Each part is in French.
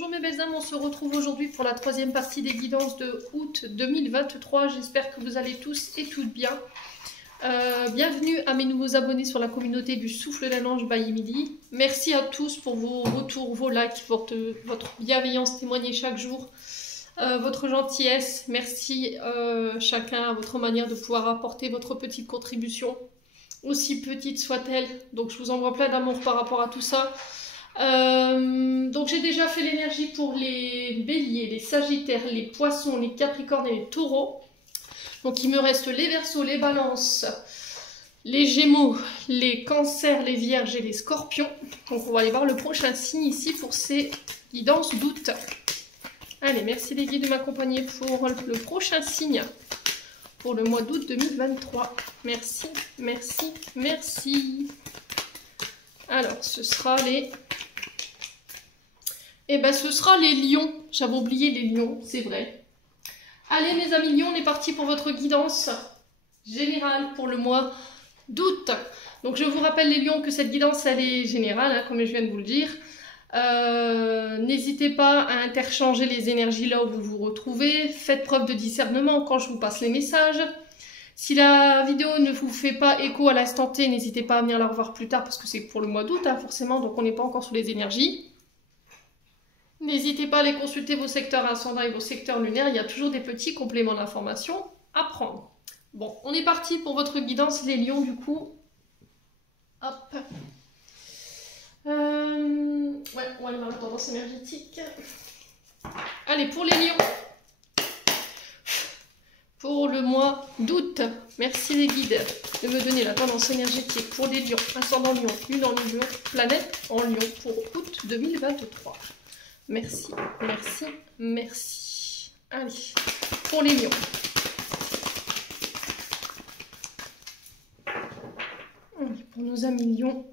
Bonjour mes belles âmes, on se retrouve aujourd'hui pour la troisième partie des guidances de août 2023. J'espère que vous allez tous et toutes bien. Bienvenue à mes nouveaux abonnés sur la communauté du Souffle d'un Ange by Emily. Merci à tous pour vos retours, vos likes, votre bienveillance témoignée chaque jour, votre gentillesse. Merci chacun à votre manière de pouvoir apporter votre petite contribution, aussi petite soit-elle. Donc je vous envoie plein d'amour par rapport à tout ça. Donc j'ai déjà fait l'énergie pour les béliers, les sagittaires, les poissons, les capricornes et les taureaux. Donc il me reste les verseaux, les balances, les gémeaux, les cancers, les vierges et les scorpions. Donc on va aller voir le prochain signe ici pour ces guidances d'août. Allez, merci les guides de m'accompagner pour le prochain signe pour le mois d'août 2023. Merci, merci, merci. Alors ce sera les... Eh ben, ce sera les lions. J'avais oublié les lions, c'est vrai. Allez, mes amis lions, on est parti pour votre guidance générale pour le mois d'août. Donc, je vous rappelle, les lions, que cette guidance, elle est générale, hein, comme je viens de vous le dire. N'hésitez pas à interchanger les énergies là où vous vous retrouvez. Faites preuve de discernement quand je vous passe les messages. Si la vidéo ne vous fait pas écho à l'instant T, n'hésitez pas à venir la revoir plus tard parce que c'est pour le mois d'août, hein, forcément, donc on n'est pas encore sous les énergies. N'hésitez pas à aller consulter vos secteurs ascendants et vos secteurs lunaires, il y a toujours des petits compléments d'information à prendre. Bon, on est parti pour votre guidance, les lions, du coup. Hop. Ouais, on va aller voir la tendance énergétique. Allez, pour les lions. Pour le mois d'août, merci les guides de me donner la tendance énergétique pour les lions, ascendant lion, lune en lion, planète en lion pour août 2023. Merci, merci, merci. Allez, pour les lions. Allez, pour nos amis lions.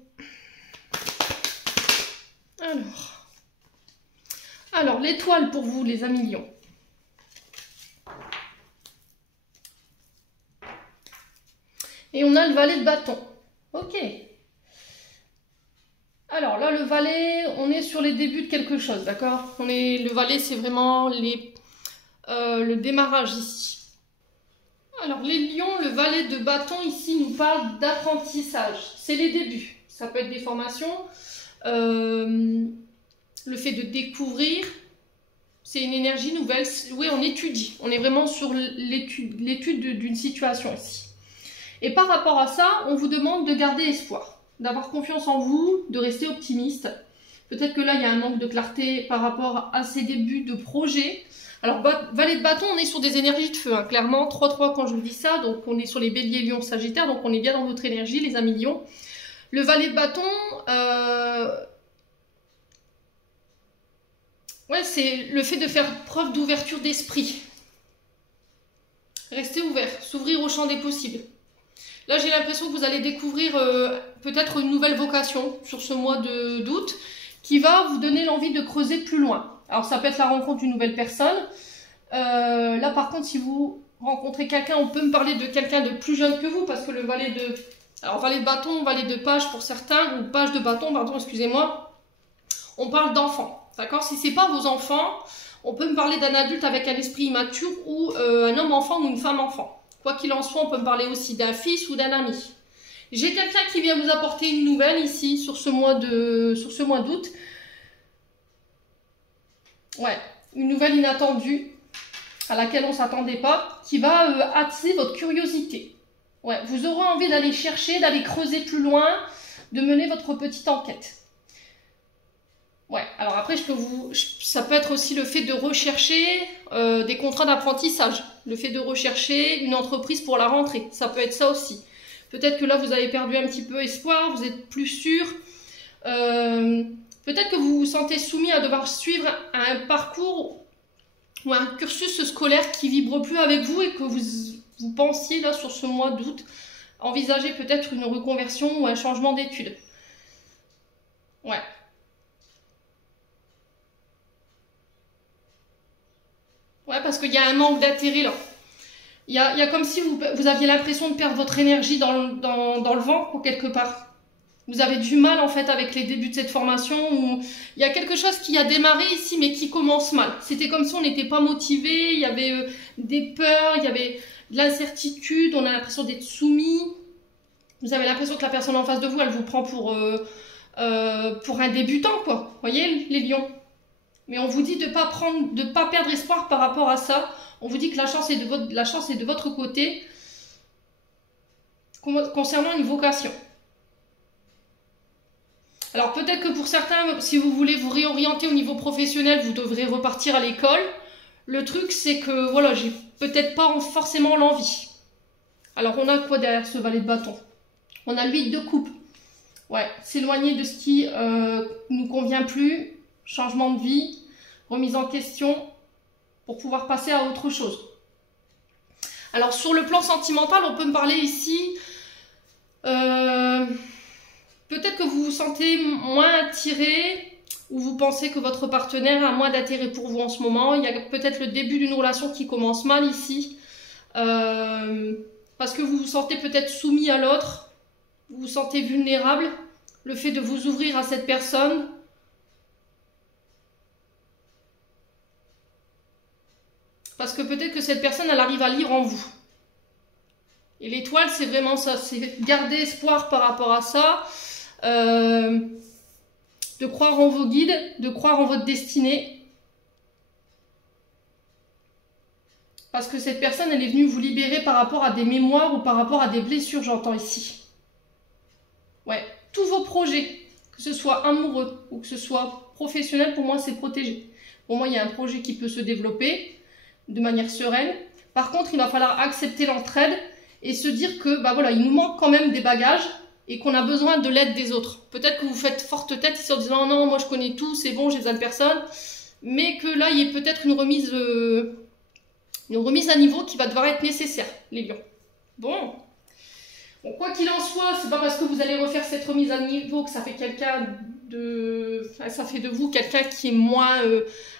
Alors l'étoile pour vous, les amis lions. Et on a le valet de bâton. Ok. Alors là, le valet, on est sur les débuts de quelque chose, d'accord? Le valet, c'est vraiment le démarrage ici. Alors les lions, le valet de bâton ici nous parle d'apprentissage. C'est les débuts. Ça peut être des formations, le fait de découvrir. C'est une énergie nouvelle. Oui, on étudie. On est vraiment sur l'étude d'une situation ici. Et par rapport à ça, on vous demande de garder espoir, d'avoir confiance en vous, de rester optimiste. Peut-être que là, il y a un manque de clarté par rapport à ces débuts de projet. Alors, valet de bâton, on est sur des énergies de feu, hein, clairement. 3-3 quand je vous dis ça, donc on est sur les béliers, lions, sagittaires, donc on est bien dans votre énergie, les amis lions. Le valet de bâton, ouais, c'est le fait de faire preuve d'ouverture d'esprit. Rester ouvert, s'ouvrir au champ des possibles. Là, j'ai l'impression que vous allez découvrir peut-être une nouvelle vocation sur ce mois d'août qui va vous donner l'envie de creuser plus loin. Alors, ça peut être la rencontre d'une nouvelle personne. Là, par contre, si vous rencontrez quelqu'un, on peut me parler de quelqu'un de plus jeune que vous parce que le valet de... Alors, valet de bâton, valet de page pour certains, ou page de bâton, pardon, excusez-moi. On parle d'enfants, d'accord? Si ce n'est pas vos enfants, on peut me parler d'un adulte avec un esprit immature ou un homme-enfant ou une femme-enfant. Quoi qu'il en soit, on peut me parler aussi d'un fils ou d'un ami. J'ai quelqu'un qui vient vous apporter une nouvelle ici sur ce mois d'août. Ouais, une nouvelle inattendue à laquelle on ne s'attendait pas, qui va attiser votre curiosité. Ouais, vous aurez envie d'aller chercher, d'aller creuser plus loin, de mener votre petite enquête. Ouais, alors après, ça peut être aussi le fait de rechercher des contrats d'apprentissage, le fait de rechercher une entreprise pour la rentrée, ça peut être ça aussi. Peut-être que là, vous avez perdu un petit peu espoir, vous êtes plus sûr. Peut-être que vous vous sentez soumis à devoir suivre un parcours ou un cursus scolaire qui vibre plus avec vous et que vous pensiez là sur ce mois d'août envisager peut-être une reconversion ou un changement d'études. Ouais. Ouais, parce qu'il y a un manque d'intérêt là. Il y a comme si vous aviez l'impression de perdre votre énergie dans le vent, ou quelque part. Vous avez du mal en fait avec les débuts de cette formation où il y a quelque chose qui a démarré ici mais qui commence mal. C'était comme si on n'était pas motivé, il y avait des peurs, il y avait de l'incertitude, on a l'impression d'être soumis. Vous avez l'impression que la personne en face de vous, elle vous prend pour un débutant, quoi. Vous voyez, les lions. Mais on vous dit de pas perdre espoir par rapport à ça. On vous dit que la chance est de votre côté concernant une vocation. Alors peut-être que pour certains, si vous voulez vous réorienter au niveau professionnel, vous devrez repartir à l'école. Le truc, c'est que voilà, j'ai peut-être pas forcément l'envie. Alors on a quoi derrière ce valet de bâton? On a l'huile de coupe. Ouais, s'éloigner de ce qui nous convient plus, changement de vie, remise en question, pour pouvoir passer à autre chose. Alors sur le plan sentimental, on peut me parler ici... peut-être que vous vous sentez moins attiré ou vous pensez que votre partenaire a moins d'intérêt pour vous en ce moment. Il y a peut-être le début d'une relation qui commence mal ici. Parce que vous vous sentez peut-être soumis à l'autre. Vous vous sentez vulnérable. Le fait de vous ouvrir à cette personne. Parce que peut-être que cette personne, elle arrive à lire en vous. Et l'étoile, c'est vraiment ça. C'est garder espoir par rapport à ça. De croire en vos guides, de croire en votre destinée. Parce que cette personne, elle est venue vous libérer par rapport à des mémoires ou par rapport à des blessures, j'entends ici. Ouais, tous vos projets, que ce soit amoureux ou que ce soit professionnel, pour moi, c'est protégé. Pour moi, il y a un projet qui peut se développer de manière sereine. Par contre, il va falloir accepter l'entraide et se dire que, bah voilà, il nous manque quand même des bagages et qu'on a besoin de l'aide des autres. Peut-être que vous faites forte tête ici en disant non, moi je connais tout, c'est bon, j'ai besoin de personne. Mais que là, il y ait peut-être une remise à niveau qui va devoir être nécessaire, les lions. Bon, quoi qu'il en soit, c'est pas parce que vous allez refaire cette remise à niveau que ça fait ça fait de vous quelqu'un qui est moins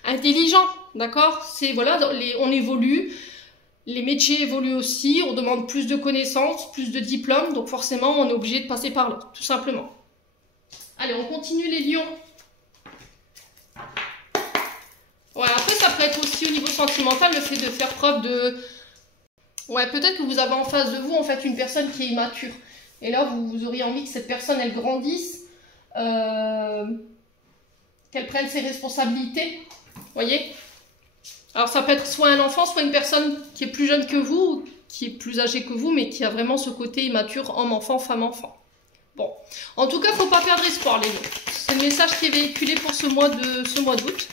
intelligent, d'accord? C'est voilà, on évolue. Les métiers évoluent aussi, on demande plus de connaissances, plus de diplômes, donc forcément on est obligé de passer par là, tout simplement. Allez, on continue les lions. Ouais, après ça peut être aussi au niveau sentimental le fait de faire preuve de... Ouais, peut-être que vous avez en face de vous en fait une personne qui est immature. Et là vous auriez envie que cette personne elle grandisse, qu'elle prenne ses responsabilités, vous voyez ? Alors ça peut être soit un enfant, soit une personne qui est plus jeune que vous, qui est plus âgée que vous, mais qui a vraiment ce côté immature, homme-enfant, femme-enfant. Bon, en tout cas, il ne faut pas perdre espoir, les lions. C'est le message qui est véhiculé pour ce mois d'août.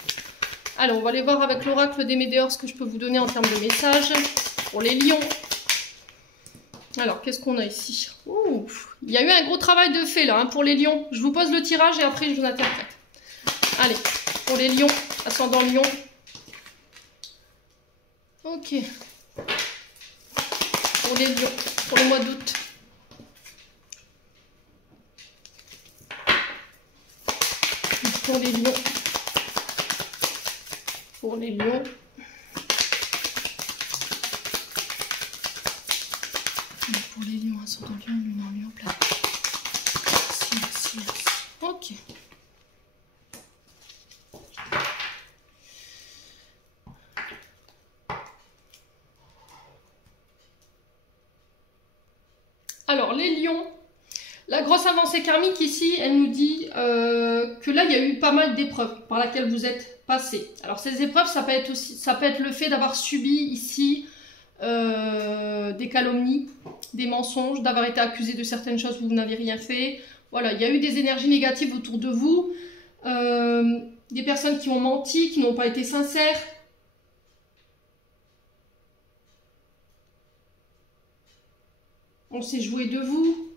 Alors, on va aller voir avec l'oracle des Médéors ce que je peux vous donner en termes de messages pour les lions. Alors, qu'est-ce qu'on a ici? Ouh, il y a eu un gros travail de fait là, hein, pour les lions. Je vous pose le tirage et après je vous interprète. Allez, pour les lions, ascendant lion. Ok. Pour les lions, pour le mois d'août. Pour les lions. Pour les lions. Pour les lions, ascendant lion, lune en lion, plat. Merci. Ok. Alors, les lions, la grosse avancée karmique ici, elle nous dit que là, il y a eu pas mal d'épreuves par lesquelles vous êtes passé. Alors, ces épreuves, ça peut être le fait d'avoir subi ici des calomnies, des mensonges, d'avoir été accusé de certaines choses où vous n'avez rien fait. Voilà, il y a eu des énergies négatives autour de vous, des personnes qui ont menti, qui n'ont pas été sincères. On s'est joué de vous.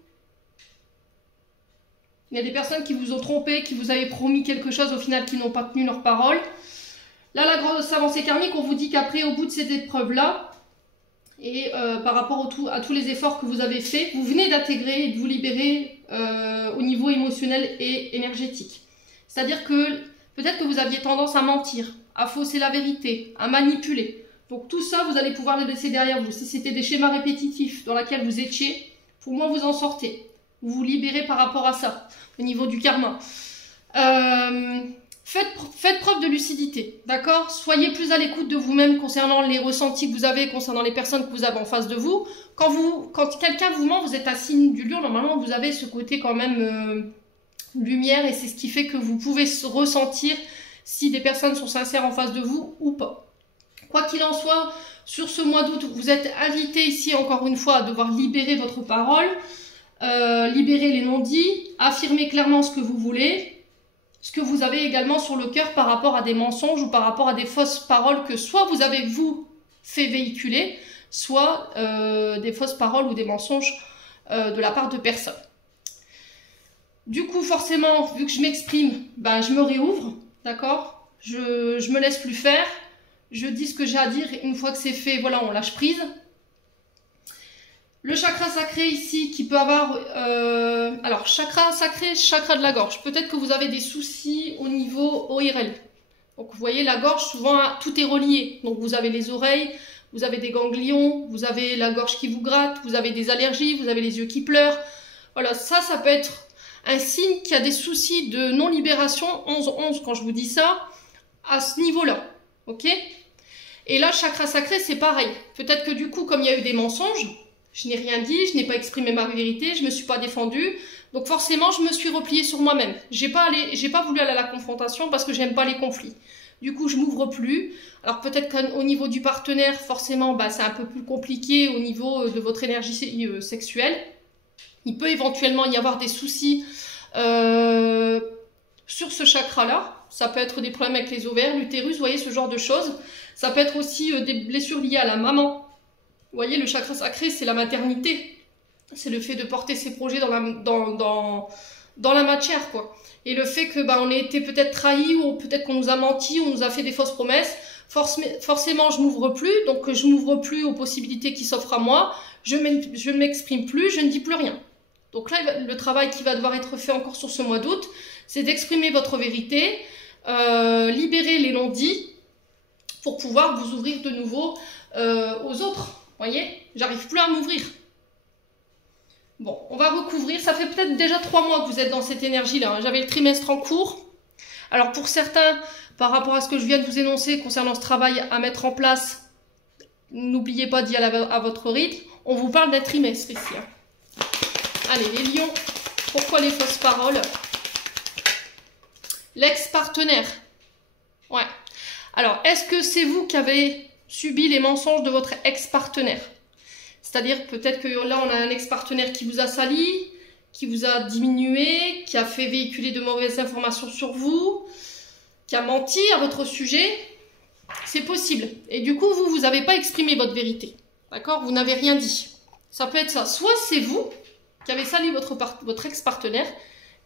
Il y a des personnes qui vous ont trompé, qui vous avaient promis quelque chose, au final qui n'ont pas tenu leur parole. Là, la grosse avancée karmique, on vous dit qu'après, au bout de cette épreuve-là, et par rapport à tous les efforts que vous avez faits, vous venez d'intégrer et de vous libérer au niveau émotionnel et énergétique. C'est-à-dire que peut-être que vous aviez tendance à mentir, à fausser la vérité, à manipuler. Donc tout ça, vous allez pouvoir le laisser derrière vous. Si c'était des schémas répétitifs dans lesquels vous étiez, pour moi, vous en sortez. Vous vous libérez par rapport à ça, au niveau du karma. Faites preuve de lucidité, d'accord? Soyez plus à l'écoute de vous-même concernant les ressentis que vous avez, concernant les personnes que vous avez en face de vous. Quand quelqu'un vous ment, vous êtes un signe du lion, normalement vous avez ce côté quand même lumière, et c'est ce qui fait que vous pouvez ressentir si des personnes sont sincères en face de vous ou pas. Quoi qu'il en soit, sur ce mois d'août, vous êtes invité ici encore une fois à devoir libérer votre parole, libérer les non-dits, affirmer clairement ce que vous voulez, ce que vous avez également sur le cœur par rapport à des mensonges ou par rapport à des fausses paroles que soit vous avez vous fait véhiculer, soit des fausses paroles ou des mensonges de la part de personnes. Du coup, forcément, vu que je m'exprime, ben, je me réouvre, d'accord? Je me laisse plus faire, je dis ce que j'ai à dire, et une fois que c'est fait, voilà, on lâche prise. Le chakra sacré ici, qui peut avoir... alors, chakra sacré, chakra de la gorge. Peut-être que vous avez des soucis au niveau ORL. Donc, vous voyez, la gorge, souvent, tout est relié. Donc, vous avez les oreilles, vous avez des ganglions, vous avez la gorge qui vous gratte, vous avez des allergies, vous avez les yeux qui pleurent. Voilà, ça peut être un signe qu'il y a des soucis de non-libération, 11-11, quand je vous dis ça, à ce niveau-là. Ok? Et là, chakra sacré, c'est pareil. Peut-être que du coup, comme il y a eu des mensonges, je n'ai rien dit, je n'ai pas exprimé ma vérité, je ne me suis pas défendue. Donc forcément, je me suis repliée sur moi-même. J'ai pas voulu aller à la confrontation parce que j'aime pas les conflits. Du coup, je m'ouvre plus. Alors peut-être qu'au niveau du partenaire, forcément, bah, c'est un peu plus compliqué au niveau de votre énergie sexuelle. Il peut éventuellement y avoir des soucis sur ce chakra-là. Ça peut être des problèmes avec les ovaires, l'utérus, vous voyez, ce genre de choses. Ça peut être aussi des blessures liées à la maman. Vous voyez, le chakra sacré, c'est la maternité. C'est le fait de porter ses projets dans la matière, quoi. Et le fait que on ait été peut-être trahi, ou peut-être qu'on nous a menti, on nous a fait des fausses promesses. Forcément, je m'ouvre plus, donc je m'ouvre plus aux possibilités qui s'offrent à moi. Je ne m'exprime plus, je ne dis plus rien. Donc là, le travail qui va devoir être fait encore sur ce mois d'août, c'est d'exprimer votre vérité, libérer les non-dits, pour pouvoir vous ouvrir de nouveau aux autres. Vous voyez, j'arrive plus à m'ouvrir. Bon, on va recouvrir. Ça fait peut-être déjà 3 mois que vous êtes dans cette énergie-là. Hein. J'avais le trimestre en cours. Alors pour certains, par rapport à ce que je viens de vous énoncer concernant ce travail à mettre en place, n'oubliez pas d'y aller à votre rythme. On vous parle d'un trimestre ici. Hein. Allez, les lions, pourquoi les fausses paroles? L'ex-partenaire. Ouais. Alors, est-ce que c'est vous qui avez subi les mensonges de votre ex-partenaire? C'est-à-dire, peut-être que là, on a un ex-partenaire qui vous a sali, qui vous a diminué, qui a fait véhiculer de mauvaises informations sur vous, qui a menti à votre sujet. C'est possible. Et du coup, vous n'avez pas exprimé votre vérité. D'accord? Vous n'avez rien dit. Ça peut être ça. Soit c'est vous qui avez sali votre ex-partenaire,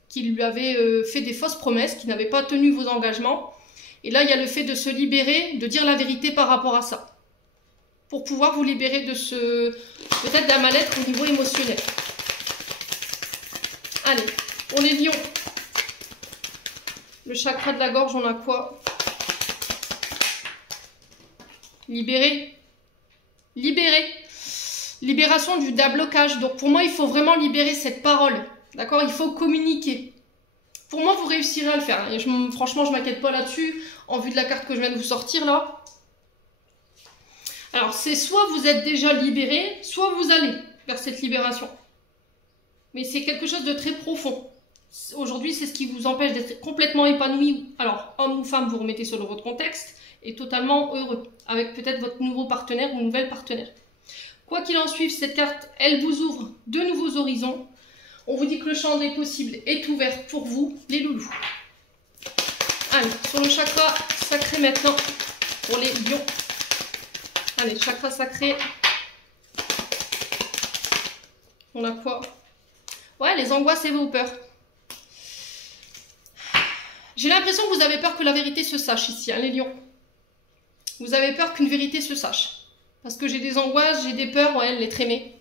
qui lui avez fait des fausses promesses, qui n'avait pas tenu vos engagements. Et là, il y a le fait de se libérer, de dire la vérité par rapport à ça. Pour pouvoir vous libérer de peut-être d'un mal-être au niveau émotionnel. Allez, pour les lions. Le chakra de la gorge, on a quoi? Libérer. Libérer. Libération d'un blocage. Donc pour moi, il faut vraiment libérer cette parole. D'accord? Il faut communiquer. Pour moi, vous réussirez à le faire. Et franchement, je ne m'inquiète pas là-dessus, en vue de la carte que je viens de vous sortir là. Alors, c'est soit vous êtes déjà libéré, soit vous allez vers cette libération. Mais c'est quelque chose de très profond. Aujourd'hui, c'est ce qui vous empêche d'être complètement épanoui. Alors, homme ou femme, vous remettez selon votre contexte, et totalement heureux, avec peut-être votre nouveau partenaire ou nouvelle partenaire. Quoi qu'il en suive, cette carte, elle vous ouvre de nouveaux horizons. On vous dit que le champ des possibles est ouvert pour vous, les loulous. Allez, sur le chakra sacré maintenant, pour les lions. Allez, chakra sacré. On a quoi? Ouais, les angoisses et vos peurs. J'ai l'impression que vous avez peur que la vérité se sache ici, hein, les lions. Vous avez peur qu'une vérité se sache. Parce que j'ai des angoisses, j'ai des peurs, ouais, l'être aimé.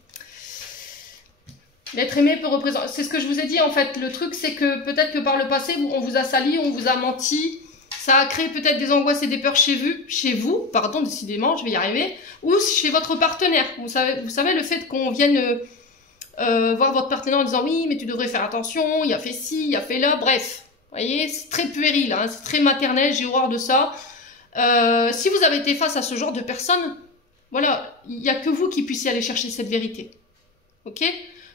L'être aimé peut représenter... C'est ce que je vous ai dit, en fait. Le truc, c'est que peut-être que par le passé, on vous a sali, on vous a menti. Ça a créé peut-être des angoisses et des peurs chez vous, pardon, décidément, je vais y arriver, ou chez votre partenaire. Vous savez le fait qu'on vienne voir votre partenaire en disant oui, mais tu devrais faire attention, il a fait ci, il a fait là, bref. Vous voyez, c'est très puéril, hein, c'est très maternel, j'ai horreur de ça. Si vous avez été face à ce genre de personnes, voilà, il n'y a que vous qui puissiez aller chercher cette vérité. Ok?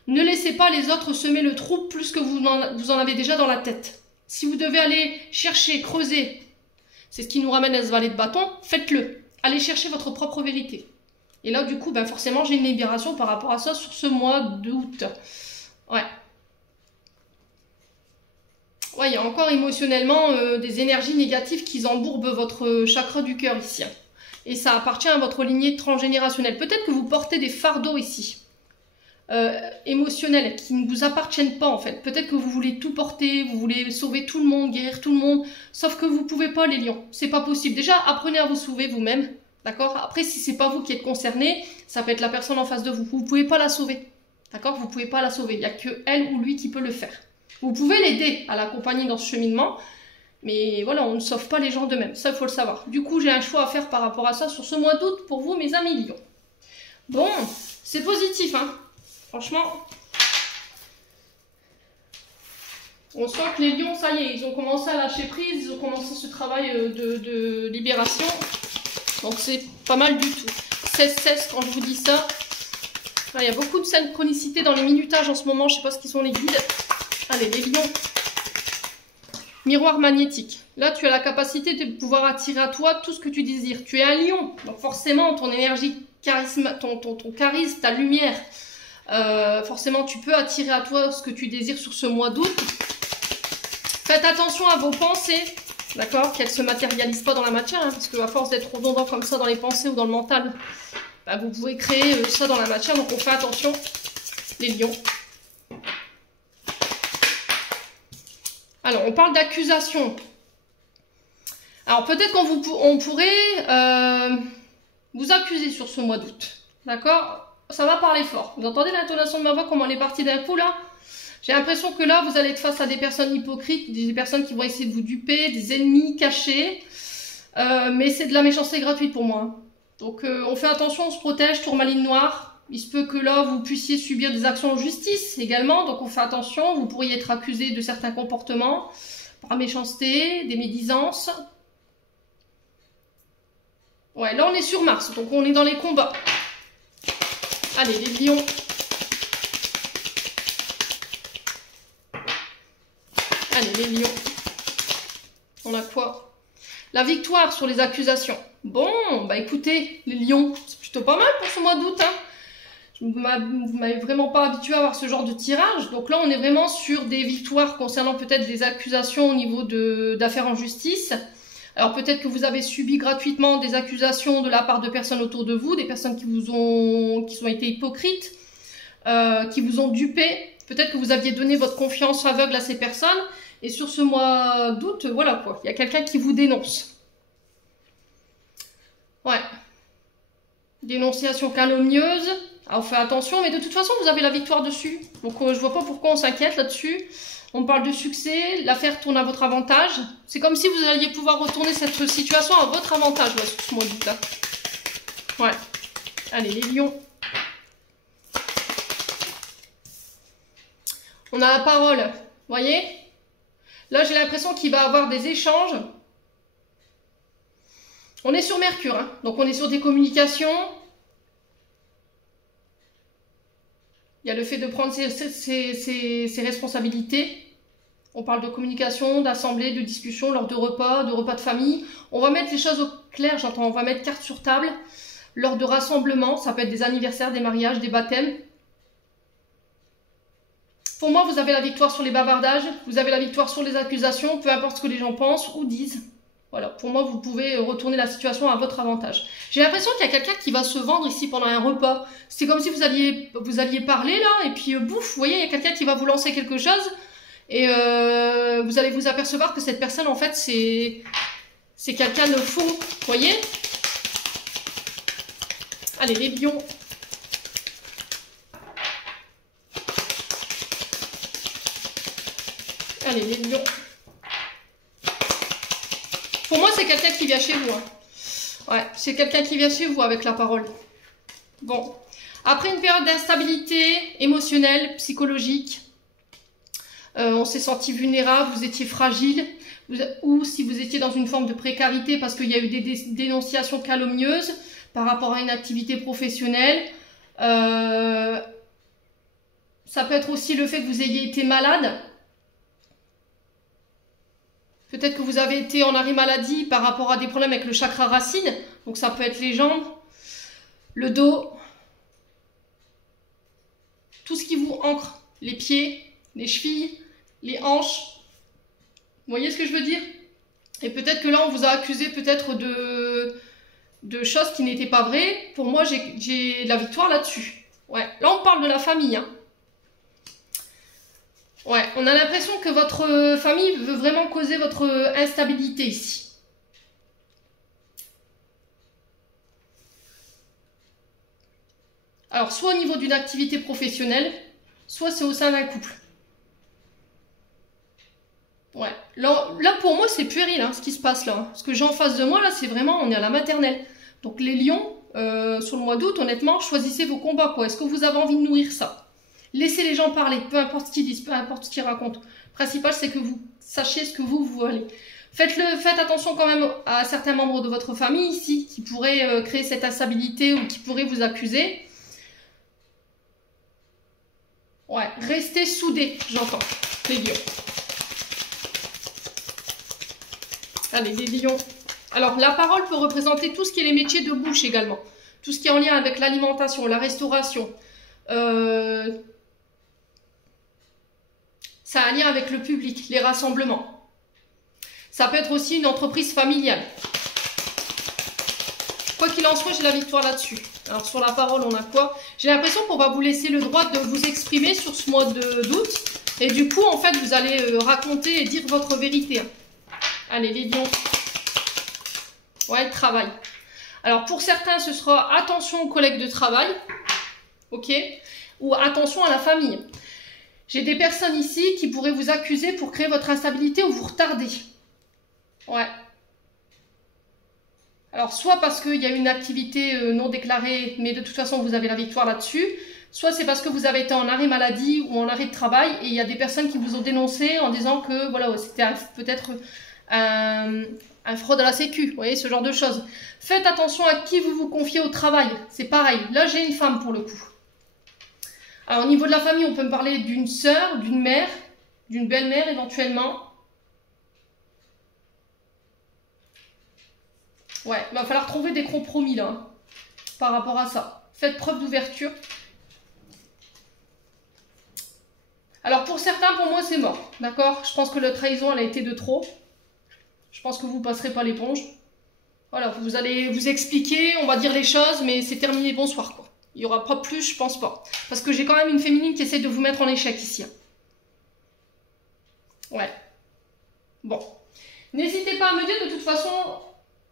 Ne laissez pas les autres semer le trouble plus que vous en avez déjà dans la tête. Si vous devez aller chercher, creuser, c'est ce qui nous ramène à ce valet de bâton, faites-le. Allez chercher votre propre vérité. Et là, du coup, ben forcément, j'ai une libération par rapport à ça sur ce mois d'août. Ouais. Ouais, il y a encore émotionnellement des énergies négatives qui embourbent votre chakra du cœur ici. Et ça appartient à votre lignée transgénérationnelle. Peut-être que vous portez des fardeaux ici. Émotionnels qui ne vous appartiennent pas en fait. Peut-être que vous voulez tout porter, vous voulez sauver tout le monde, guérir tout le monde. Sauf que vous ne pouvez pas les lions. C'est pas possible. Déjà, apprenez à vous sauver vous-même. D'accord? Après, si c'est pas vous qui êtes concerné, ça peut être la personne en face de vous. Vous ne pouvez pas la sauver. D'accord? Vous ne pouvez pas la sauver. Il n'y a que elle ou lui qui peut le faire. Vous pouvez l'aider à l'accompagner dans ce cheminement. Mais voilà, on ne sauve pas les gens d'eux-mêmes. Ça, il faut le savoir. Du coup, j'ai un choix à faire par rapport à ça sur ce mois d'août pour vous, mes amis lions. Bon, c'est positif, hein. Franchement. On sent que les lions, ça y est, ils ont commencé à lâcher prise. Ils ont commencé ce travail de libération. Donc c'est pas mal du tout. 16-16 quand je vous dis ça. Là, il y a beaucoup de synchronicité dans les minutages en ce moment. Je sais pas ce qu'ils sont les guides. Allez, les lions. Miroir magnétique. Là, tu as la capacité de pouvoir attirer à toi tout ce que tu désires. Tu es un lion. Donc forcément, ton énergie, charisme, ton charisme, ta lumière, forcément, tu peux attirer à toi ce que tu désires sur ce mois d'août. Faites attention à vos pensées. D'accord, qu'elle ne se matérialise pas dans la matière, hein, parce qu'à force d'être redondant comme ça dans les pensées ou dans le mental, bah, vous pouvez créer ça dans la matière, donc on fait attention, les lions. Alors, on parle d'accusation. Alors, peut-être qu'on pourrait vous accuser sur ce mois d'août, d'accord? Ça va parler fort. Vous entendez l'intonation de ma voix, comment elle est partie d'un coup, là? J'ai l'impression que là, vous allez être face à des personnes hypocrites, des personnes qui vont essayer de vous duper, des ennemis cachés. Mais c'est de la méchanceté gratuite pour moi. Donc, on fait attention, on se protège, tourmaline noire. Il se peut que là, vous puissiez subir des actions en justice également. Donc, on fait attention. Vous pourriez être accusé de certains comportements par méchanceté, des médisances. Ouais, là, on est sur Mars. Donc, on est dans les combats. Allez, les lions. Allez, les lions. On a quoi? La victoire sur les accusations. Bon, bah écoutez, les lions, c'est plutôt pas mal pour ce mois d'août. Hein. Vous m'avez vraiment pas habitué à avoir ce genre de tirage. Donc là, on est vraiment sur des victoires concernant peut-être des accusations au niveau d'affaires en justice. Alors peut-être que vous avez subi gratuitement des accusations de la part de personnes autour de vous, des personnes qui ont été hypocrites, qui vous ont dupé. Peut-être que vous aviez donné votre confiance aveugle à ces personnes. Et sur ce mois d'août, voilà quoi, il y a quelqu'un qui vous dénonce. Ouais. Dénonciation calomnieuse. Alors faites attention, mais de toute façon, vous avez la victoire dessus. Donc je vois pas pourquoi on s'inquiète là-dessus. On parle de succès, l'affaire tourne à votre avantage. C'est comme si vous alliez pouvoir retourner cette situation à votre avantage, ouais, sur ce mois d'août là. Ouais. Allez, les lions. On a la parole, vous voyez? Là, j'ai l'impression qu'il va y avoir des échanges. On est sur Mercure, hein, donc on est sur des communications. Il y a le fait de prendre ses responsabilités. On parle de communication, d'assemblée, de discussion lors de repas de famille. On va mettre les choses au clair, j'entends, on va mettre carte sur table. Lors de rassemblements, ça peut être des anniversaires, des mariages, des baptêmes. Pour moi, vous avez la victoire sur les bavardages, vous avez la victoire sur les accusations, peu importe ce que les gens pensent ou disent. Voilà, pour moi, vous pouvez retourner la situation à votre avantage. J'ai l'impression qu'il y a quelqu'un qui va se vendre ici pendant un repas. C'est comme si vous alliez parler là, et puis bouf, vous voyez, il y a quelqu'un qui va vous lancer quelque chose, et vous allez vous apercevoir que cette personne, en fait, c'est quelqu'un de faux, vous voyez? Allez, les lions. Allez, les lions. Pour moi, c'est quelqu'un qui vient chez vous. Hein. Ouais, c'est quelqu'un qui vient chez vous avec la parole. Bon. Après une période d'instabilité émotionnelle, psychologique, on s'est senti vulnérable, vous étiez fragile, ou si vous étiez dans une forme de précarité parce qu'il y a eu des dénonciations calomnieuses par rapport à une activité professionnelle. Ça peut être aussi le fait que vous ayez été malade. Peut-être que vous avez été en arrêt maladie par rapport à des problèmes avec le chakra racine. Donc ça peut être les jambes, le dos, tout ce qui vous ancre, les pieds, les chevilles, les hanches. Vous voyez ce que je veux dire? Et peut-être que là, on vous a accusé peut-être de choses qui n'étaient pas vraies. Pour moi, j'ai la victoire là-dessus. Ouais, là, on parle de la famille. Hein. Ouais, on a l'impression que votre famille veut vraiment causer votre instabilité ici. Alors, soit au niveau d'une activité professionnelle, soit c'est au sein d'un couple. Ouais, là pour moi, c'est puéril hein, ce qui se passe là. Hein. Ce que j'ai en face de moi, là, c'est vraiment, on est à la maternelle. Donc, les lions, sur le mois d'août, honnêtement, choisissez vos combats. Quoi. Est-ce que vous avez envie de nourrir ça? Laissez les gens parler, peu importe ce qu'ils disent, peu importe ce qu'ils racontent. Le principal, c'est que vous sachiez ce que vous voulez. Faites attention quand même à certains membres de votre famille ici, qui pourraient créer cette instabilité ou qui pourraient vous accuser. Ouais, restez soudés, j'entends, les lions. Allez, les lions. Alors, la parole peut représenter tout ce qui est les métiers de bouche également. Tout ce qui est en lien avec l'alimentation, la restauration. Ça a un lien avec le public, les rassemblements. Ça peut être aussi une entreprise familiale. Quoi qu'il en soit, j'ai la victoire là-dessus. Alors sur la parole, on a quoi? J'ai l'impression qu'on va vous laisser le droit de vous exprimer sur ce mois d'août. Et du coup, en fait, vous allez raconter et dire votre vérité. Allez, les lions. Ouais, travail. Alors pour certains, ce sera attention aux collègues de travail. Ok? Ou attention à la famille. J'ai des personnes ici qui pourraient vous accuser pour créer votre instabilité ou vous retarder. Ouais. Alors, soit parce qu'il y a une activité non déclarée, mais de toute façon, vous avez la victoire là-dessus. Soit c'est parce que vous avez été en arrêt maladie ou en arrêt de travail et il y a des personnes qui vous ont dénoncé en disant que voilà, c'était peut-être un fraude à la sécu. Vous voyez, ce genre de choses. Faites attention à qui vous vous confiez au travail. C'est pareil. Là, j'ai une femme pour le coup. Alors, au niveau de la famille, on peut me parler d'une sœur, d'une mère, d'une belle-mère éventuellement. Ouais, il va falloir trouver des compromis là, hein, par rapport à ça. Faites preuve d'ouverture. Alors, pour certains, pour moi, c'est mort. D'accord? Je pense que la trahison, elle a été de trop. Je pense que vous ne passerez pas l'éponge. Voilà, vous allez vous expliquer, on va dire les choses, mais c'est terminé, bonsoir, quoi. Il n'y aura pas plus, je pense pas. Parce que j'ai quand même une féminine qui essaie de vous mettre en échec ici. Ouais. Bon. N'hésitez pas à me dire, de toute façon,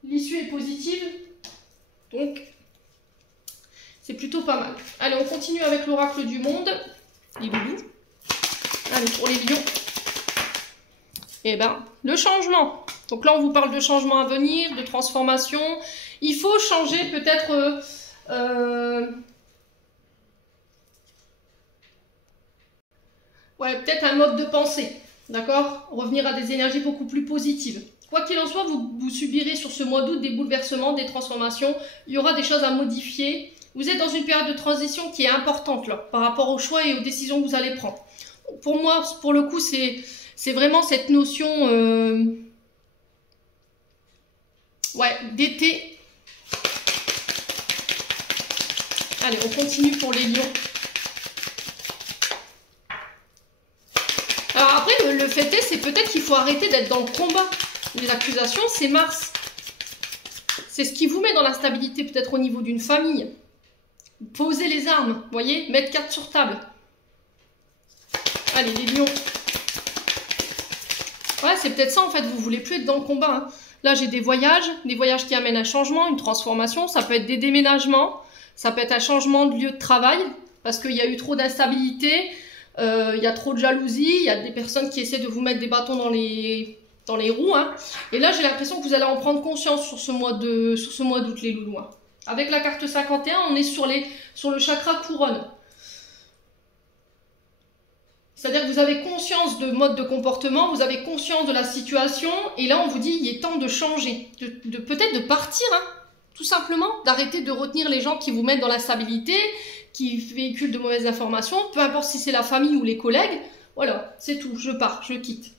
l'issue est positive. Donc, c'est plutôt pas mal. Allez, on continue avec l'oracle du monde. Les loulous. Allez, pour les lions. Eh ben, le changement. Donc là, on vous parle de changement à venir, de transformation. Il faut changer peut-être... ouais, peut-être un mode de pensée, d'accord? Revenir à des énergies beaucoup plus positives. Quoi qu'il en soit, vous subirez sur ce mois d'août des bouleversements, des transformations. Il y aura des choses à modifier. Vous êtes dans une période de transition qui est importante là, par rapport aux choix et aux décisions que vous allez prendre. Pour moi, pour le coup, c'est vraiment cette notion ouais, d'été. Allez, on continue pour les lions. Alors après, le fait est, c'est peut-être qu'il faut arrêter d'être dans le combat. Les accusations, c'est Mars. C'est ce qui vous met dans l'instabilité, peut-être au niveau d'une famille. Posez les armes, vous voyez, mettre carte sur table. Allez, les lions. Ouais, c'est peut-être ça, en fait, vous voulez plus être dans le combat. Hein. Là, j'ai des voyages qui amènent un changement, une transformation. Ça peut être des déménagements, ça peut être un changement de lieu de travail, parce qu'il y a eu trop d'instabilité. Il y a trop de jalousie, il y a des personnes qui essaient de vous mettre des bâtons dans les roues. Hein. Et là, j'ai l'impression que vous allez en prendre conscience sur ce mois d'août, les loulous. Hein. Avec la carte 51, on est sur le chakra couronne. C'est-à-dire que vous avez conscience de mode de comportement, vous avez conscience de la situation, et là on vous dit il est temps de changer, peut-être de partir, hein, tout simplement, d'arrêter de retenir les gens qui vous mettent dans l'instabilité, qui véhiculent de mauvaises informations, peu importe si c'est la famille ou les collègues, voilà, c'est tout, je pars, je quitte.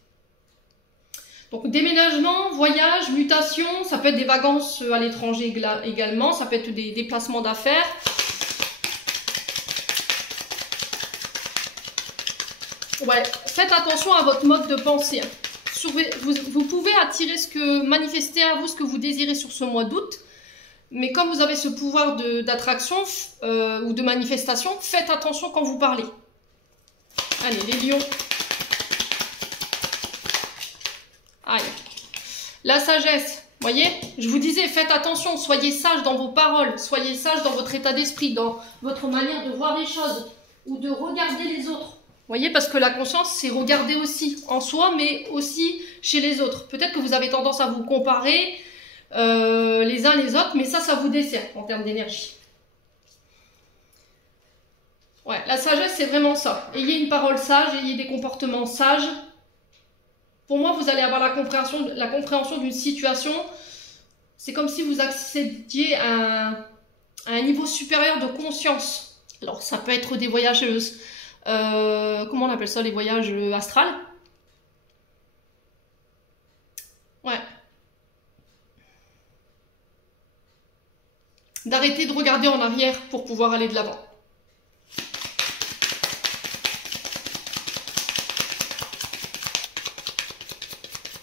Donc déménagement, voyage, mutation, ça peut être des vacances à l'étranger également, ça peut être des déplacements d'affaires. Ouais, faites attention à votre mode de pensée. Vous pouvez attirer manifester à vous ce que vous désirez sur ce mois d'août, mais comme vous avez ce pouvoir d'attraction ou de manifestation, faites attention quand vous parlez. Allez, les lions. Aïe. La sagesse, voyez, je vous disais, faites attention, soyez sage dans vos paroles, soyez sage dans votre état d'esprit, dans votre manière de voir les choses ou de regarder les autres. Voyez, parce que la conscience, c'est regarder aussi en soi, mais aussi chez les autres. Peut-être que vous avez tendance à vous comparer les uns les autres, mais ça vous dessert en termes d'énergie. Ouais, la sagesse, c'est vraiment ça. Ayez une parole sage, ayez des comportements sages. Pour moi, vous allez avoir la compréhension d'une situation. C'est comme si vous accédiez à un niveau supérieur de conscience. Alors, ça peut être des voyages... comment on appelle ça, les voyages astrales? Ouais. D'arrêter de regarder en arrière pour pouvoir aller de l'avant.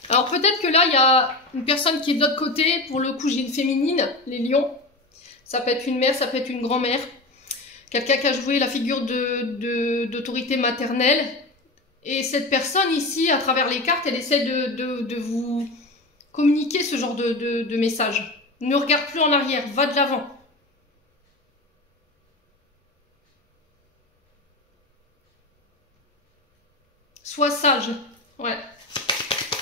Alors peut-être que là, il y a une personne qui est de l'autre côté. Pour le coup, j'ai une féminine, les lions. Ça peut être une mère, ça peut être une grand-mère. Quelqu'un qui a joué la figure d'autorité maternelle. Et cette personne ici, à travers les cartes, elle essaie de vous communiquer ce genre de message. Ne regarde plus en arrière, va de l'avant. Sois sage. Ouais.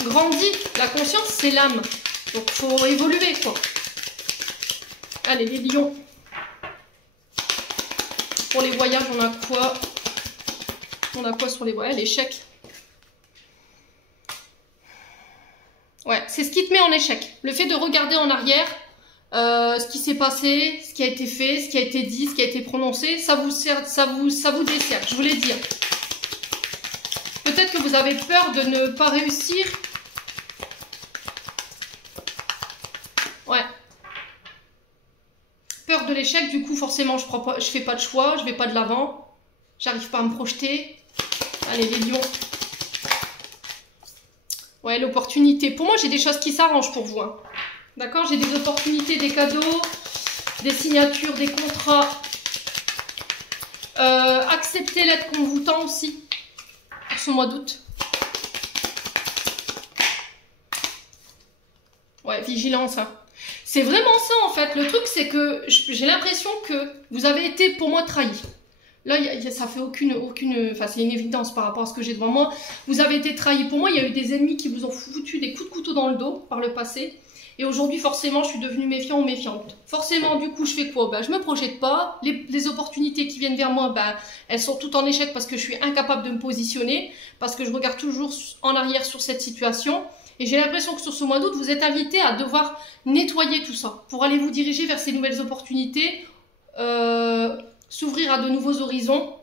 Grandis. La conscience, c'est l'âme. Donc, il faut évoluer, quoi. Allez, les lions. Pour les voyages, on a quoi? On a quoi sur les voyages? L'échec. Ouais, c'est ce qui te met en échec. Le fait de regarder en arrière, ce qui s'est passé, ce qui a été fait, ce qui a été dit, ce qui a été prononcé, ça vous dessert, je vous l'ai dit. Peut-être que vous avez peur de ne pas réussir. Ouais. Peur de l'échec, du coup forcément je fais pas de choix, je vais pas de l'avant, j'arrive pas à me projeter. Allez les lions. Ouais, l'opportunité. Pour moi j'ai des choses qui s'arrangent pour vous. Hein. D'accord, j'ai des opportunités, des cadeaux, des signatures, des contrats. Acceptez l'aide qu'on vous tend aussi pour ce mois d'août. Ouais, vigilance. Hein. C'est vraiment ça en fait. Le truc c'est que j'ai l'impression que vous avez été pour moi trahi. Là, ça fait aucune... Enfin, c'est une évidence par rapport à ce que j'ai devant moi. Vous avez été trahi. Pour moi, il y a eu des ennemis qui vous ont foutu des coups de couteau dans le dos par le passé. Et aujourd'hui, forcément, je suis devenue méfiant ou méfiante. Forcément, du coup, je fais quoi? Ben, je me projette pas. Les opportunités qui viennent vers moi, ben, elles sont toutes en échec parce que je suis incapable de me positionner. Parce que je regarde toujours en arrière sur cette situation. Et j'ai l'impression que sur ce mois d'août, vous êtes invité à devoir nettoyer tout ça. Pour aller vous diriger vers ces nouvelles opportunités. S'ouvrir à de nouveaux horizons.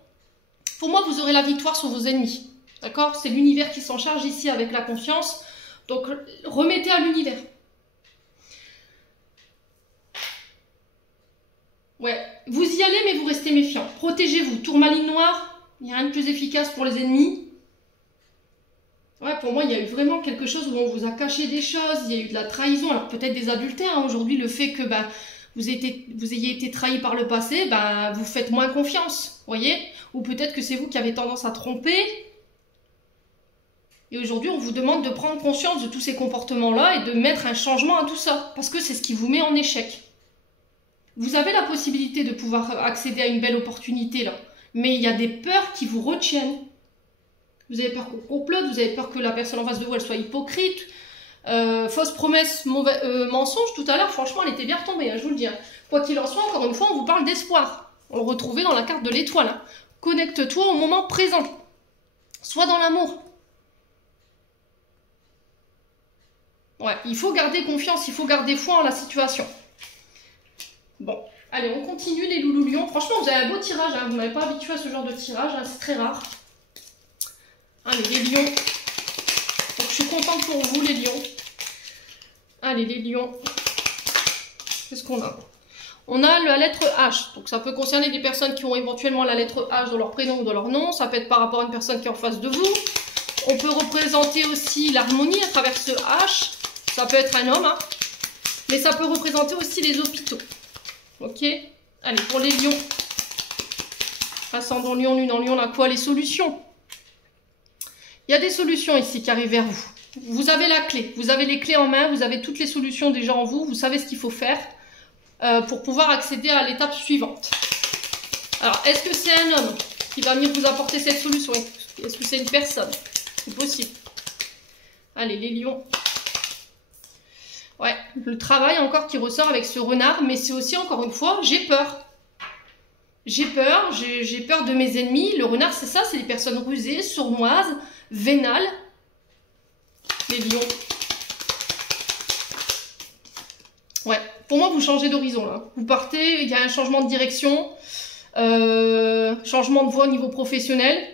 Pour moi, vous aurez la victoire sur vos ennemis. D'accord? C'est l'univers qui s'en charge ici avec la confiance. Donc, remettez à l'univers. Ouais, vous y allez, mais vous restez méfiant. Protégez-vous. Tourmaline noire, il n'y a rien de plus efficace pour les ennemis. Ouais, pour moi, il y a eu vraiment quelque chose où on vous a caché des choses. Il y a eu de la trahison. Alors, peut-être des adultères. Hein. Aujourd'hui, le fait que... bah, vous ayez été trahi par le passé, ben, vous faites moins confiance, voyez? Ou peut-être que c'est vous qui avez tendance à tromper. Et aujourd'hui, on vous demande de prendre conscience de tous ces comportements-là et de mettre un changement à tout ça. Parce que c'est ce qui vous met en échec. Vous avez la possibilité de pouvoir accéder à une belle opportunité, là. Mais il y a des peurs qui vous retiennent. Vous avez peur qu'on complote, vous avez peur que la personne en face de vous, elle soit hypocrite. Fausse promesse, mensonge, tout à l'heure, franchement, elle était bien retombée, hein, je vous le dis. Hein. Quoi qu'il en soit, encore une fois, on vous parle d'espoir. On le retrouvait dans la carte de l'étoile. Hein. Connecte-toi au moment présent. Sois dans l'amour. Ouais, il faut garder confiance, il faut garder foi en la situation. Bon, allez, on continue les loulous lions. Franchement, vous avez un beau tirage, hein. Vous ne m'avez pas habitué à ce genre de tirage, hein. C'est très rare. Allez, les lions. Donc, je suis contente pour vous, les lions. Allez, les lions. Qu'est-ce qu'on a? On a la lettre H. Donc, ça peut concerner des personnes qui ont éventuellement la lettre H dans leur prénom ou dans leur nom. Ça peut être par rapport à une personne qui est en face de vous. On peut représenter aussi l'harmonie à travers ce H. Ça peut être un homme, hein. Mais ça peut représenter aussi les hôpitaux. Ok? Allez, pour les lions. Ascendant lion, lune en lion, on a quoi? Les solutions. Il y a des solutions ici qui arrivent vers vous. Vous avez la clé. Vous avez les clés en main. Vous avez toutes les solutions déjà en vous. Vous savez ce qu'il faut faire pour pouvoir accéder à l'étape suivante. Alors, est-ce que c'est un homme qui va venir vous apporter cette solution? Est-ce que c'est une personne? C'est possible. Allez, les lions. Ouais, le travail encore qui ressort avec ce renard, mais c'est aussi, encore une fois, j'ai peur. J'ai peur de mes ennemis. Le renard, c'est ça, c'est des personnes rusées, sournoises, vénales. Les lions. Ouais, pour moi, vous changez d'horizon, là. Vous partez, il y a un changement de direction, changement de voie au niveau professionnel.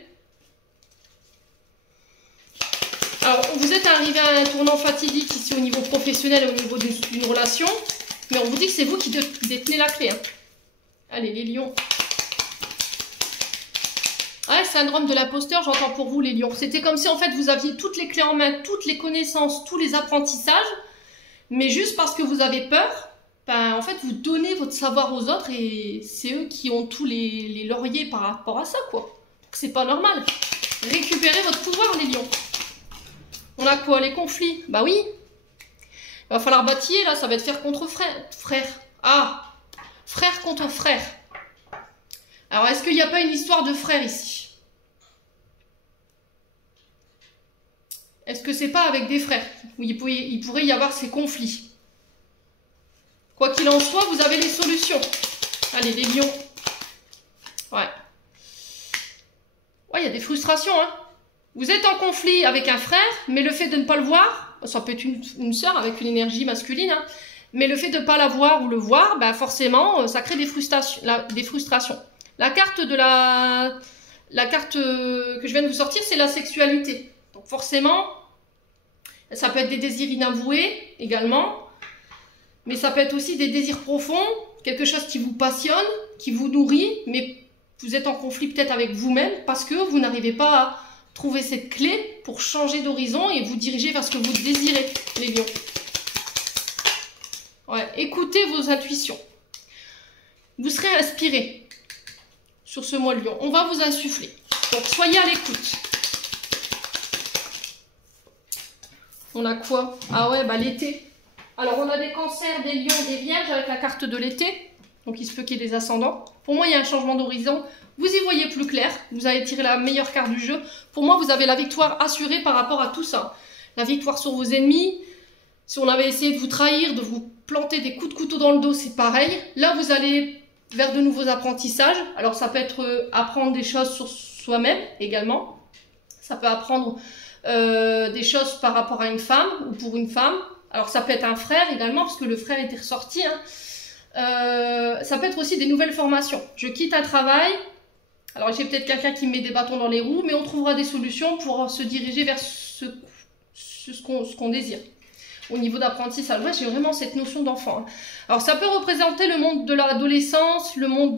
Alors, vous êtes arrivé à un tournant fatidique ici au niveau professionnel et au niveau d'une relation, mais on vous dit que c'est vous qui détenez la clé. Hein. Allez, les lions. Ouais, syndrome de l'imposteur, j'entends pour vous, les lions. C'était comme si, en fait, vous aviez toutes les clés en main, toutes les connaissances, tous les apprentissages, mais juste parce que vous avez peur, ben, en fait, vous donnez votre savoir aux autres et c'est eux qui ont tous les lauriers par rapport à ça, quoi. C'est pas normal. Récupérez votre pouvoir, les lions. On a quoi? Les conflits? Bah oui. Il va falloir bâtir, là, ça va être frère contre frère. Ah, frère contre frère. Alors, est-ce qu'il n'y a pas une histoire de frère ici? Est-ce que c'est pas avec des frères où il pourrait y avoir ces conflits? Quoi qu'il en soit, vous avez les solutions. Allez, les lions. Ouais. Ouais, il y a des frustrations, hein. Vous êtes en conflit avec un frère, mais le fait de ne pas le voir, ça peut être une sœur avec une énergie masculine, hein, mais le fait de ne pas la voir ou le voir, ben forcément, ça crée des frustrations. La carte que je viens de vous sortir, c'est la sexualité. Donc forcément, ça peut être des désirs inavoués également, mais ça peut être aussi des désirs profonds, quelque chose qui vous passionne, qui vous nourrit, mais vous êtes en conflit peut-être avec vous-même parce que vous n'arrivez pas à trouver cette clé pour changer d'horizon et vous diriger vers ce que vous désirez, les lions. Ouais, écoutez vos intuitions. Vous serez inspiré sur ce mois lion. On va vous insuffler. Donc, soyez à l'écoute. On a quoi? Ah ouais, bah l'été. Alors, on a des cancers, des lions, des vierges avec la carte de l'été. Donc, il se peut qu'il y ait des ascendants. Pour moi, il y a un changement d'horizon. Vous y voyez plus clair. Vous avez tiré la meilleure carte du jeu. Pour moi, vous avez la victoire assurée par rapport à tout ça. La victoire sur vos ennemis. Si on avait essayé de vous trahir, de vous planter des coups de couteau dans le dos, c'est pareil. Là, vous allez vers de nouveaux apprentissages. Alors, ça peut être apprendre des choses sur soi-même également. Ça peut apprendre des choses par rapport à une femme ou pour une femme. Alors, ça peut être un frère également, parce que le frère était ressorti. Hein. Ça peut être aussi des nouvelles formations. Je quitte un travail. Alors, j'ai peut-être quelqu'un qui me met des bâtons dans les roues, mais on trouvera des solutions pour se diriger vers ce qu'on désire. Au niveau d'apprentissage, ouais, j'ai vraiment cette notion d'enfant. Hein. Alors, ça peut représenter le monde de l'adolescence, le monde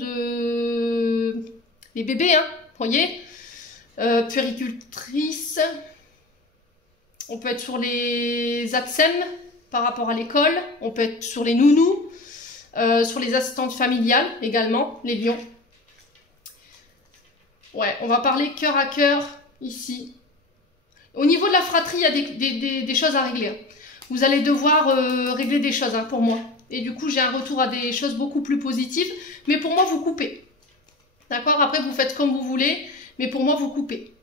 des bébés, hein, vous voyez, puéricultrice. On peut être sur les ATSEM par rapport à l'école. On peut être sur les nounous, sur les assistantes familiales également, les lions. Ouais, on va parler cœur à cœur ici. Au niveau de la fratrie, il y a des choses à régler. Vous allez devoir régler des choses hein, pour moi. Et du coup, j'ai un retour à des choses beaucoup plus positives. Mais pour moi, vous coupez. D'accord? Après, vous faites comme vous voulez. Mais pour moi, vous coupez.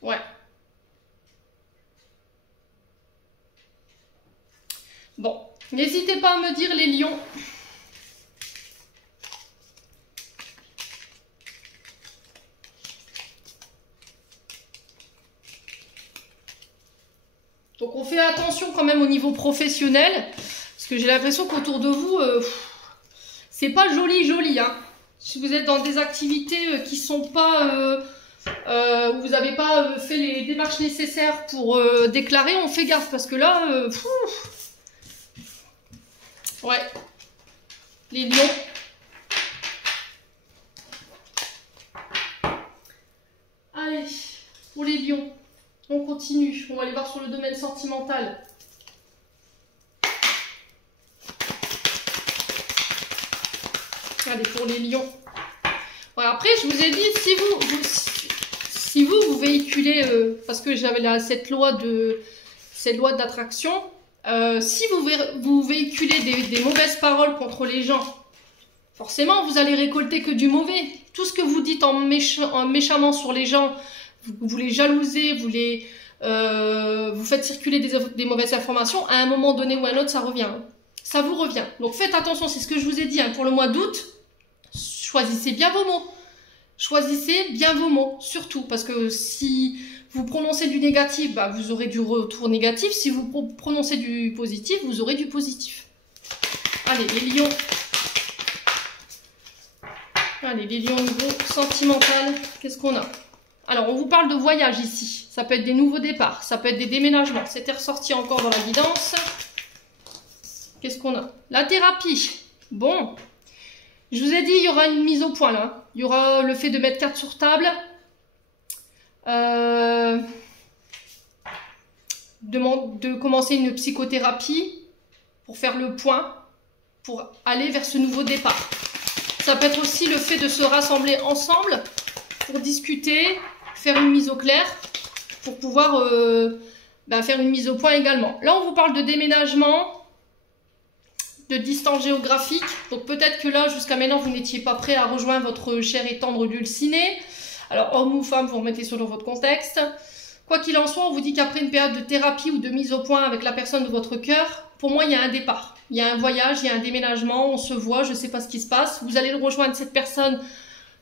Ouais. Bon, n'hésitez pas à me dire les lions. Donc on fait attention quand même au niveau professionnel, parce que j'ai l'impression qu'autour de vous, c'est pas joli, hein. Si vous êtes dans des activités qui sont pas, où vous n'avez pas fait les démarches nécessaires pour déclarer, on fait gaffe, parce que là, ouais, les lions. Allez, pour les lions. On continue, on va aller voir sur le domaine sentimental. Allez, pour les lions. Ouais, après, je vous ai dit, si vous véhiculez, parce que j'avais cette loi d'attraction, si vous véhiculez des mauvaises paroles contre les gens, forcément, vous allez récolter que du mauvais. Tout ce que vous dites méchamment sur les gens, vous les jalousez, vous faites circuler des mauvaises informations, à un moment donné ou à un autre, ça revient. Hein. Ça vous revient. Donc faites attention, c'est ce que je vous ai dit hein, pour le mois d'août. Choisissez bien vos mots. Choisissez bien vos mots, surtout. Parce que si vous prononcez du négatif, bah, vous aurez du retour négatif. Si vous prononcez du positif, vous aurez du positif. Allez, les lions. Allez, les lions au niveau sentimental. Qu'est-ce qu'on a ? Alors, on vous parle de voyage ici. Ça peut être des nouveaux départs, ça peut être des déménagements. C'était ressorti encore dans la guidance. Qu'est-ce qu'on a? La thérapie. Bon. Je vous ai dit, il y aura une mise au point là. Il y aura le fait de mettre carte sur table. De commencer une psychothérapie pour faire le point, pour aller vers ce nouveau départ. Ça peut être aussi le fait de se rassembler ensemble pour discuter, faire une mise au clair, pour pouvoir faire une mise au point également. Là, on vous parle de déménagement, de distance géographique. Donc peut-être que là, jusqu'à maintenant, vous n'étiez pas prêt à rejoindre votre cher et tendre dulciné. Alors, homme ou femme, vous remettez selon votre contexte. Quoi qu'il en soit, on vous dit qu'après une période de thérapie ou de mise au point avec la personne de votre cœur, pour moi, il y a un départ. Il y a un voyage, il y a un déménagement, on se voit, je ne sais pas ce qui se passe. Vous allez rejoindre cette personne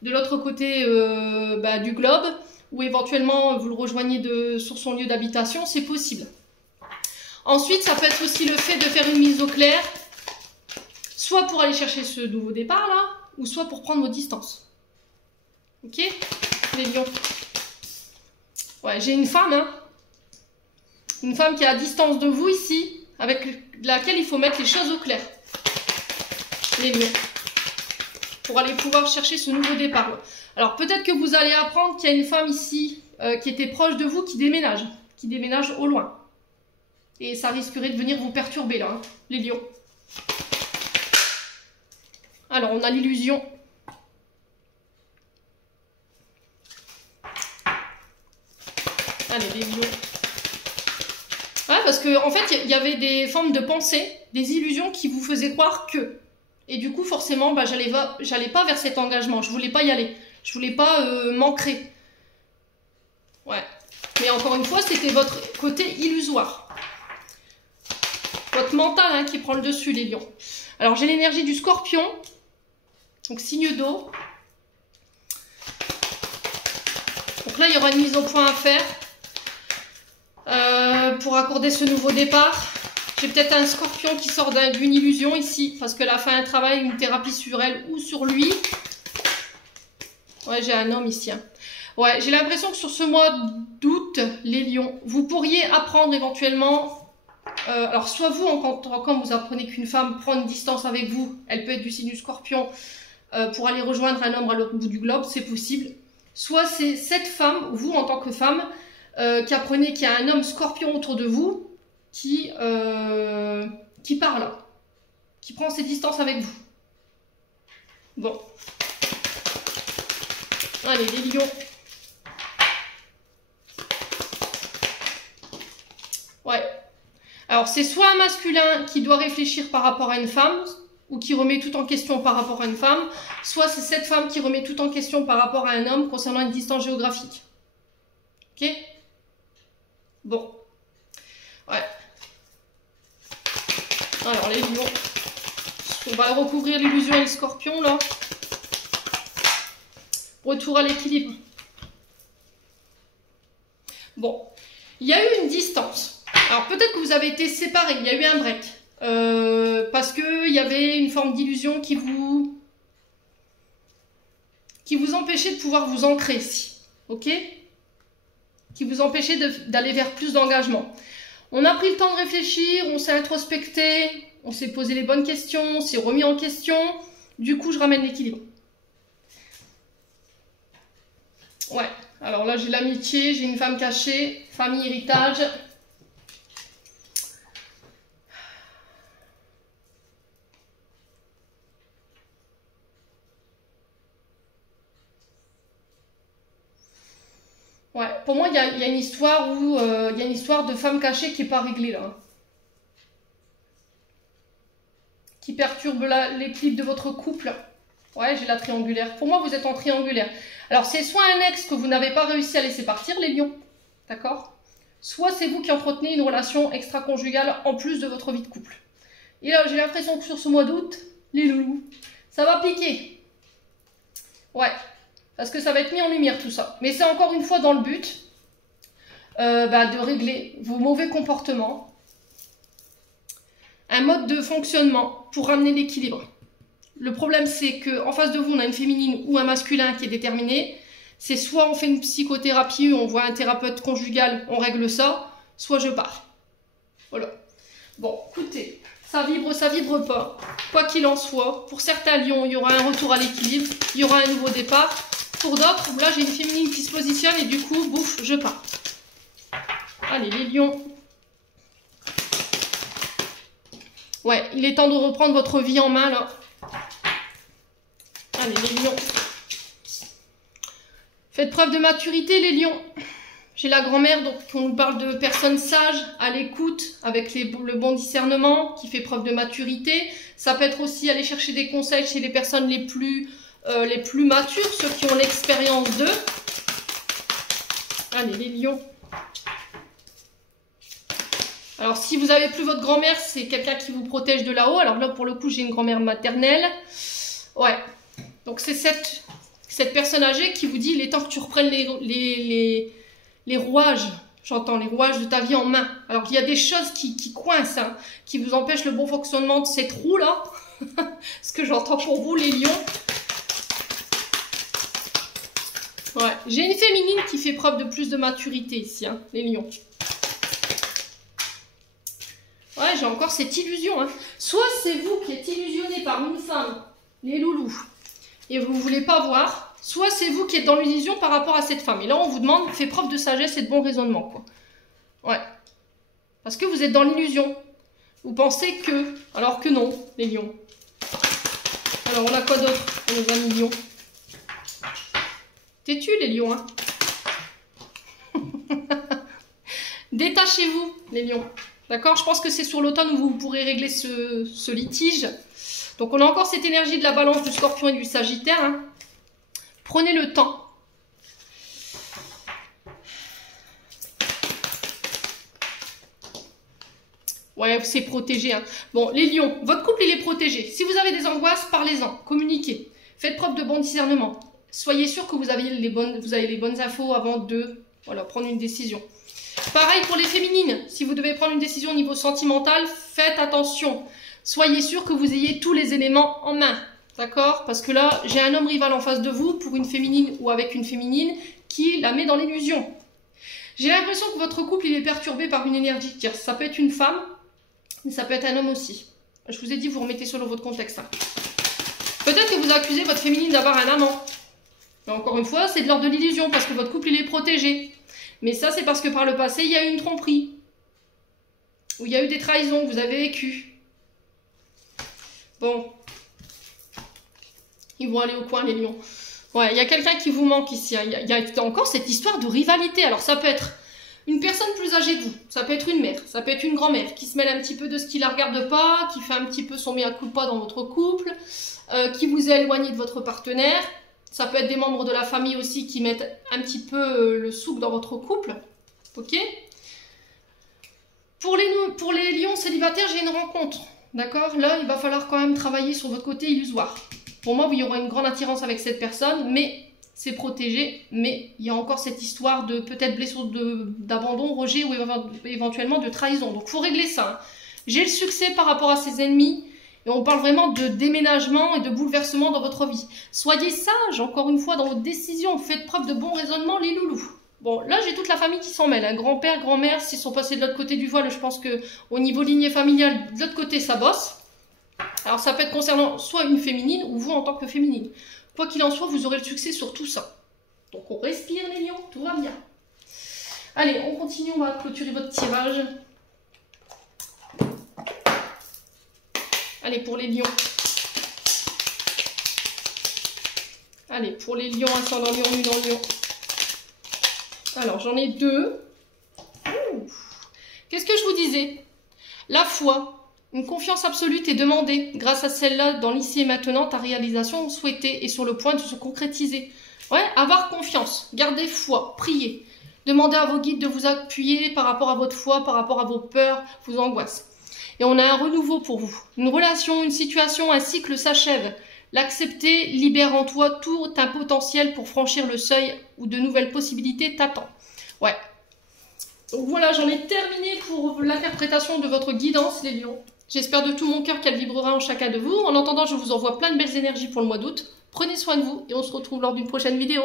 de l'autre côté du globe, ou éventuellement vous le rejoignez sur son lieu d'habitation, c'est possible. Ensuite, ça peut être aussi le fait de faire une mise au clair, soit pour aller chercher ce nouveau départ là, ou soit pour prendre vos distances. Ok, les lions. Ouais, j'ai une femme, hein. Une femme qui est à distance de vous ici, avec laquelle il faut mettre les choses au clair. Les lions. Pour aller pouvoir chercher ce nouveau départ. Alors peut-être que vous allez apprendre qu'il y a une femme ici qui était proche de vous qui déménage au loin. Et ça risquerait de venir vous perturber là, hein, les lions. Alors on a l'illusion. Allez, les lions. Ouais, parce que en fait, il y avait des formes de pensée, des illusions qui vous faisaient croire que. Et du coup, forcément, j'allais pas vers cet engagement. Je voulais pas y aller. Je voulais pas m'ancrer. Ouais. Mais encore une fois, c'était votre côté illusoire. Votre mental hein, qui prend le dessus, les lions. Alors, j'ai l'énergie du scorpion. Donc, signe d'eau. Donc là, il y aura une mise au point à faire. Pour accorder ce nouveau départ. J'ai peut-être un scorpion qui sort d'une illusion ici, parce qu'elle a fait un travail, une thérapie sur elle ou sur lui. Ouais, j'ai un homme ici. Hein. Ouais, j'ai l'impression que sur ce mois d'août, les lions, vous pourriez apprendre éventuellement... alors, soit vous, quand vous apprenez qu'une femme prend une distance avec vous, elle peut être du signe du scorpion, pour aller rejoindre un homme à l'autre bout du globe, c'est possible. Soit c'est cette femme, vous en tant que femme, qui apprenez qu'il y a un homme scorpion autour de vous, qui part là, qui prend ses distances avec vous. Bon. Allez, les lions. Ouais. Alors, c'est soit un masculin qui doit réfléchir par rapport à une femme, ou qui remet tout en question par rapport à une femme, soit c'est cette femme qui remet tout en question par rapport à un homme concernant une distance géographique. Ok? Bon. Ouais. Alors les lions, on va recouvrir l'illusion et le scorpion là. Retour à l'équilibre. Bon, il y a eu une distance. Alors peut-être que vous avez été séparés, il y a eu un break. Parce qu'il y avait une forme d'illusion qui vous empêchait de pouvoir vous ancrer ici. Ok? Qui vous empêchait d'aller vers plus d'engagement. On a pris le temps de réfléchir, on s'est introspecté, on s'est posé les bonnes questions, on s'est remis en question. Du coup, je ramène l'équilibre. Ouais, alors là, j'ai l'amitié, j'ai une femme cachée, famille, héritage. Ouais, pour moi, il y a une histoire où il y a une histoire de femme cachée qui n'est pas réglée là. Qui perturbe l'équilibre de votre couple. Ouais, j'ai la triangulaire. Pour moi, vous êtes en triangulaire. Alors, c'est soit un ex que vous n'avez pas réussi à laisser partir, les lions. D'accord? Soit c'est vous qui entretenez une relation extra-conjugale en plus de votre vie de couple. Et là, j'ai l'impression que sur ce mois d'août, les loulous, ça va piquer. Ouais. Parce que ça va être mis en lumière tout ça. Mais c'est encore une fois dans le but de régler vos mauvais comportements. Un mode de fonctionnement pour ramener l'équilibre. Le problème c'est qu'en face de vous on a une féminine ou un masculin qui est déterminé. C'est soit on fait une psychothérapie, on voit un thérapeute conjugal, on règle ça, soit je pars. Voilà. Bon, écoutez, ça vibre pas. Quoi qu'il en soit, pour certains lions, il y aura un retour à l'équilibre, il y aura un nouveau départ. Pour d'autres, là j'ai une féminine qui se positionne et du coup, bouf, je pars. Allez, les lions. Ouais, il est temps de reprendre votre vie en main, là. Allez, les lions. Faites preuve de maturité, les lions. J'ai la grand-mère, donc on nous parle de personnes sages, à l'écoute, avec le bon discernement, qui fait preuve de maturité. Ça peut être aussi aller chercher des conseils chez les personnes les plus matures, ceux qui ont l'expérience d'eux. Allez, les lions. Alors, si vous n'avez plus votre grand-mère, c'est quelqu'un qui vous protège de là-haut. Alors là, pour le coup, j'ai une grand-mère maternelle. Ouais. Donc, c'est cette personne âgée qui vous dit, il est temps que tu reprennes les rouages. J'entends les rouages de ta vie en main. Alors, il y a des choses qui coincent, hein, qui vous empêchent le bon fonctionnement de cette roue-là. Ce que j'entends pour vous, les lions. Ouais. J'ai une féminine qui fait preuve de plus de maturité ici, hein, les lions. Ouais, j'ai encore cette illusion. Hein. Soit c'est vous qui êtes illusionné par une femme, les loulous, et vous ne voulez pas voir, soit c'est vous qui êtes dans l'illusion par rapport à cette femme. Et là, on vous demande, faites preuve de sagesse et de bon raisonnement, quoi. Ouais. Parce que vous êtes dans l'illusion. Vous pensez que, alors que non, les lions. Alors, on a quoi d'autre pour nos amis lions? Têtu, les lions, hein. Détachez-vous, les lions. D'accord? Je pense que c'est sur l'automne où vous pourrez régler ce litige. Donc, on a encore cette énergie de la balance, du scorpion et du sagittaire. Hein. Prenez le temps. Ouais, c'est protégé. Hein. Bon, les lions, votre couple, il est protégé. Si vous avez des angoisses, parlez-en. Communiquez. Faites preuve de bon discernement. Soyez sûr que vous avez les bonnes infos avant de prendre une décision. Pareil pour les féminines, si vous devez prendre une décision au niveau sentimental, faites attention. Soyez sûr que vous ayez tous les éléments en main, d'accord? Parce que là, j'ai un homme rival en face de vous, pour une féminine ou avec une féminine, qui la met dans l'illusion. J'ai l'impression que votre couple, il est perturbé par une énergie tierce. Ça peut être une femme, mais ça peut être un homme aussi. Je vous ai dit, vous remettez selon votre contexte. Hein. Peut-être que vous accusez votre féminine d'avoir un amant. Mais encore une fois, c'est de l'ordre de l'illusion, parce que votre couple, il est protégé. Mais ça, c'est parce que par le passé, il y a eu une tromperie. Ou il y a eu des trahisons que vous avez vécues. Bon. Ils vont aller au coin, les lions. Ouais, il y a quelqu'un qui vous manque ici. Hein. Il y a encore cette histoire de rivalité. Alors, ça peut être une personne plus âgée que vous. Ça peut être une mère. Ça peut être une grand-mère qui se mêle un petit peu de ce qui la regarde pas, qui fait un petit peu son mea culpa dans votre couple, qui vous est éloigné de votre partenaire. Ça peut être des membres de la famille aussi qui mettent un petit peu le souk dans votre couple. Ok? Pour les lions célibataires, j'ai une rencontre. D'accord? Là, il va falloir quand même travailler sur votre côté illusoire. Pour moi, il y aura une grande attirance avec cette personne, mais c'est protégé. Mais il y a encore cette histoire de peut-être blessure d'abandon, rejet ou éventuellement de trahison. Donc, il faut régler ça. Hein. J'ai le succès par rapport à ses ennemis. Et on parle vraiment de déménagement et de bouleversement dans votre vie. Soyez sages, encore une fois, dans vos décisions. Faites preuve de bon raisonnement, les loulous. Bon, là, j'ai toute la famille qui s'en mêle. Hein. Grand-père, grand-mère, s'ils sont passés de l'autre côté du voile, je pense qu'au niveau lignée familiale, de l'autre côté, ça bosse. Alors, ça peut être concernant soit une féminine ou vous en tant que féminine. Quoi qu'il en soit, vous aurez le succès sur tout ça. Donc, on respire, les lions, tout va bien. Allez, on continue, on va clôturer votre tirage. Allez, pour les lions. Allez, pour les lions, ascendant lion, nu dans lion. Alors, j'en ai 2. Qu'est-ce que je vous disais? La foi, une confiance absolue est demandée. Grâce à celle-là, dans l'ici et maintenant, ta réalisation souhaitée est sur le point de se concrétiser. Ouais, avoir confiance, garder foi, prier. Demandez à vos guides de vous appuyer par rapport à votre foi, par rapport à vos peurs, vos angoisses. Et on a un renouveau pour vous. Une relation, une situation, un cycle s'achève. L'accepter libère en toi tout un potentiel pour franchir le seuil où de nouvelles possibilités t'attendent. Ouais. Donc voilà, j'en ai terminé pour l'interprétation de votre guidance, les lions. J'espère de tout mon cœur qu'elle vibrera en chacun de vous. En attendant, je vous envoie plein de belles énergies pour le mois d'août. Prenez soin de vous et on se retrouve lors d'une prochaine vidéo.